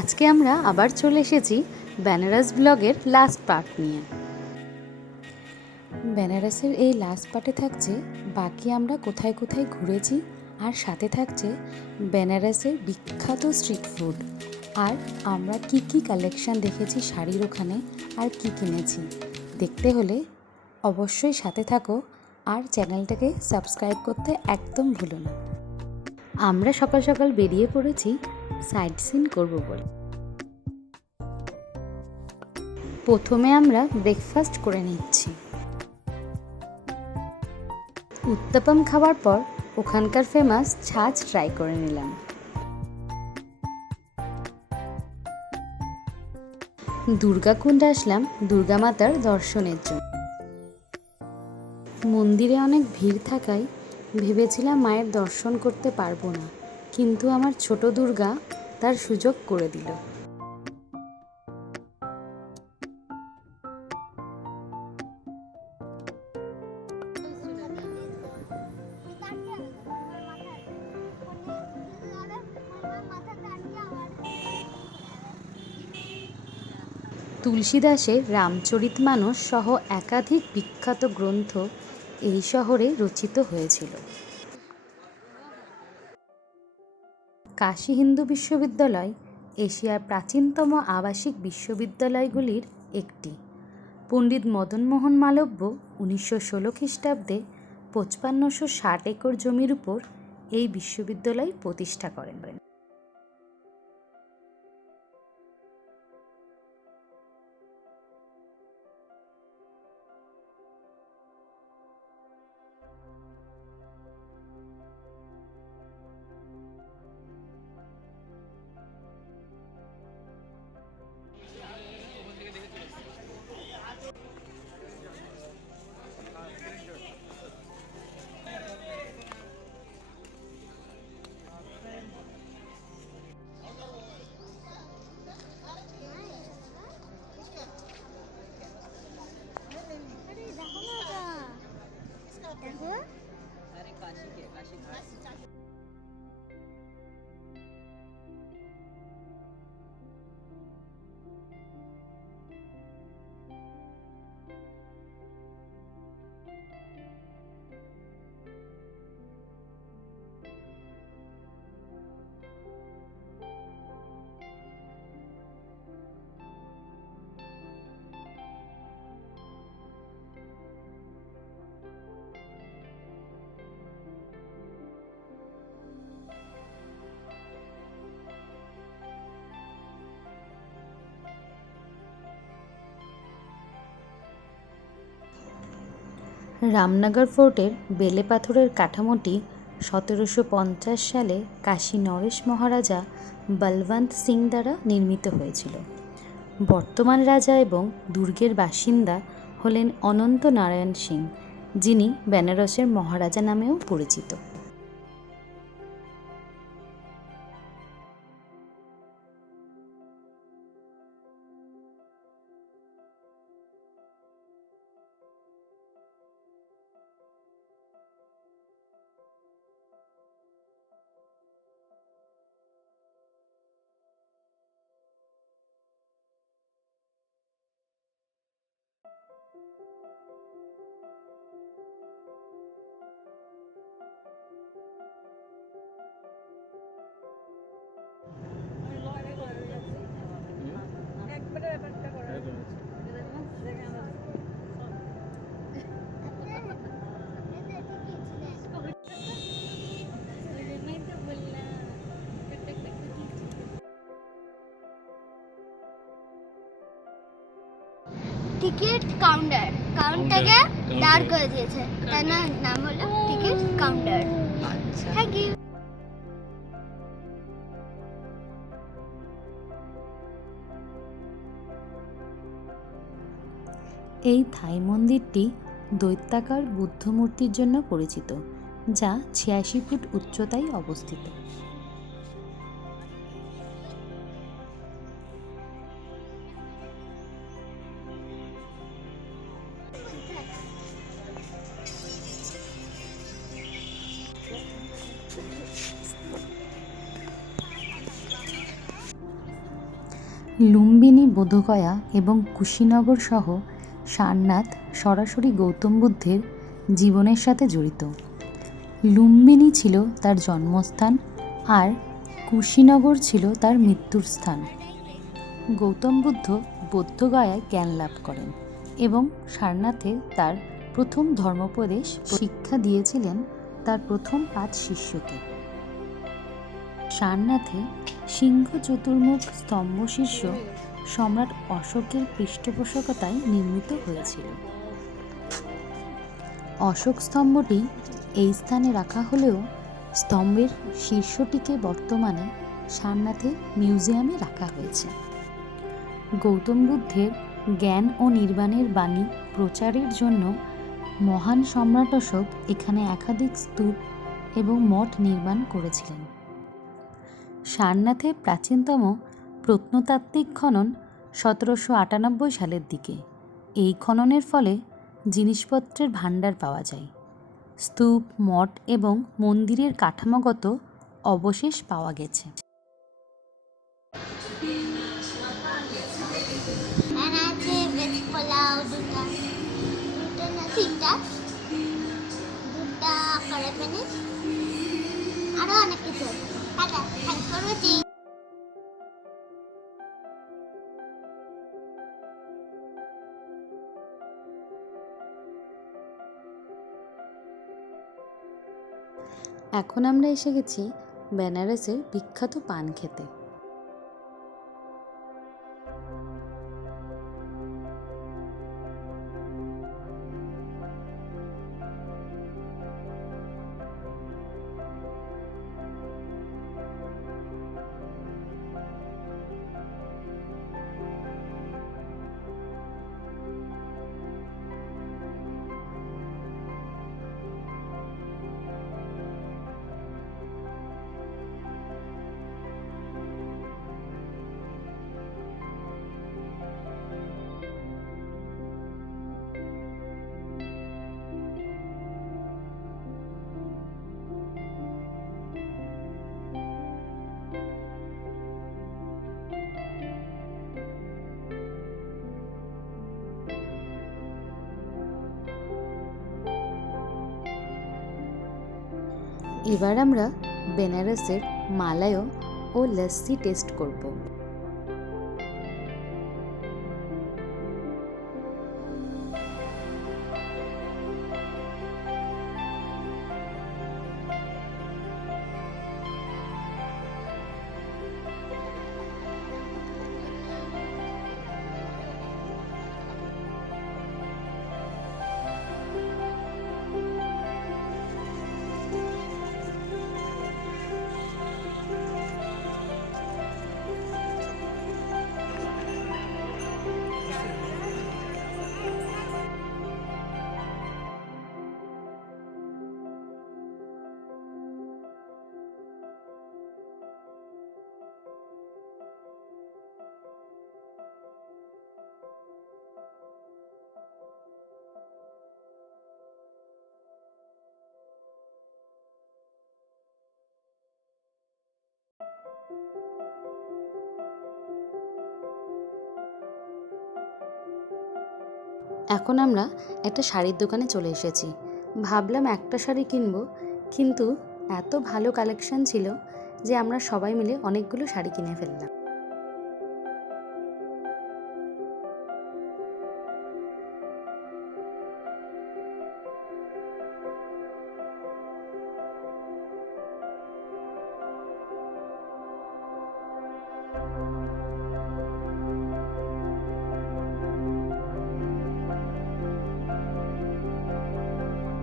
আজকে আমরা আবার চলে এসেছি বেনারস ব্লগের লাস্ট পার্ট নিয়ে। বেনারসের এই লাস্ট পার্টে থাকছে বাকি আমরা কোথায় কোথায় ঘুরেছি, আর সাথে থাকছে বেনারসের বিখ্যাত স্ট্রিট ফুড, আর আমরা কি কি কালেকশন দেখেছি শাড়ির ওখানে আর কি কিনেছি। দেখতে হলে অবশ্যই সাথে থাকো আর চ্যানেলটাকে সাবস্ক্রাইব করতে একদম ভুলো না। আমরা সকাল সকাল বেরিয়ে পড়েছি সাইট সিন করবো বলে। প্রথমে আমরা ব্রেকফাস্ট করে নিচ্ছি। উত্তাপাম খাওয়ার পর ওখানকার ফেমাস ছাঁচ ট্রাই করে নিলাম। দুর্গাকুণ্ড আসলাম দুর্গা মাতার দর্শনের জন্য। মন্দিরে অনেক ভিড় থাকায় ভেবেছিলাম মায়ের দর্শন করতে পারবো না, কিন্তু আমার ছোট দুর্গা তার সুযোগ করে দিল। তুলসীদাসের রামচরিতমানস সহ একাধিক বিখ্যাত গ্রন্থ এই শহরে রচিত হয়েছিল। কাশী হিন্দু বিশ্ববিদ্যালয় এশিয়ার প্রাচীনতম আবাসিক বিশ্ববিদ্যালয়গুলির একটি। পণ্ডিত মদনমোহন মালব্য 1916 খ্রিস্টাব্দে 5560 একর জমির উপর এই বিশ্ববিদ্যালয় প্রতিষ্ঠা করেন। রামনগর ফোর্টের বেলে পাথরের কাঠামোটি 1750 সালে কাশী নরেশ মহারাজা বলবন্ত সিং দ্বারা নির্মিত হয়েছিল। বর্তমান রাজা এবং দুর্গের বাসিন্দা হলেন অনন্ত নারায়ণ সিং, যিনি বেনারসের মহারাজা নামেও পরিচিত। টিকিট কাউন্টারকে দাঁড় করে দিয়েছে, তাই না? নাম হলো টিকিট কাউন্টার। আচ্ছা, থ্যাংক ইউ। এই থাই মন্দিরটি দৈত্যাকার বুদ্ধ মূর্তির জন্য পরিচিত, যা 86 ফুট উচ্চতায় অবস্থিত। লুম্বিনী, বোধগয়া এবং কুশীনগর সহ সারনাথ সরাসরি গৌতম বুদ্ধের জীবনের সাথে জড়িত। লুম্বিনী ছিল তার জন্মস্থান আর কুশীনগর ছিল তার মৃত্যুর স্থান। গৌতম বুদ্ধ বোধগয়ায় জ্ঞান লাভ করেন এবং সারনাথে তার প্রথম ধর্মোপদেশ শিক্ষা দিয়েছিলেন তার প্রথম 5 শিষ্যকে। সারনাথে সিংহ চতুর্মুখ স্তম্ভশীর্ষ সম্রাট অশোকের পৃষ্ঠপোষকতায় নির্মিত হয়েছিল। অশোক স্তম্ভটি এই স্থানে রাখা হলেও স্তম্ভের শীর্ষটিকে বর্তমানে সারনাথে মিউজিয়ামে রাখা হয়েছে। গৌতম বুদ্ধের জ্ঞান ও নির্বাণের বাণী প্রচারের জন্য মহান সম্রাট অশোক এখানে একাধিক স্তূপ এবং মঠ নির্মাণ করেছিলেন। সারনাথে প্রাচীনতম প্রত্নতাত্ত্বিক খনন 1798 সালের দিকে। এই খননের ফলে জিনিসপত্রের ভাণ্ডার পাওয়া যায়। স্তূপ, মঠ এবং মন্দিরের কাঠামোগত অবশেষ পাওয়া গেছে। আছে ভেজ পোলাও দুটো না তিনটা, দুটা করে পেনিস, আরো অনেক কিছু আছে। Tata, thanks for watching. এখন আমরা এসে গেছি বেনারসের বিখ্যাত পান খেতে। এবার আমরা বেনারসের মালায় ও লস্যি টেস্ট করব। এখন আমরা একটা শাড়ির দোকানে চলে এসেছি। ভাবলাম একটা শাড়ি কিনবো, কিন্তু এত ভালো কালেকশন ছিল যে আমরা সবাই মিলে অনেকগুলো শাড়ি কিনে ফেললাম।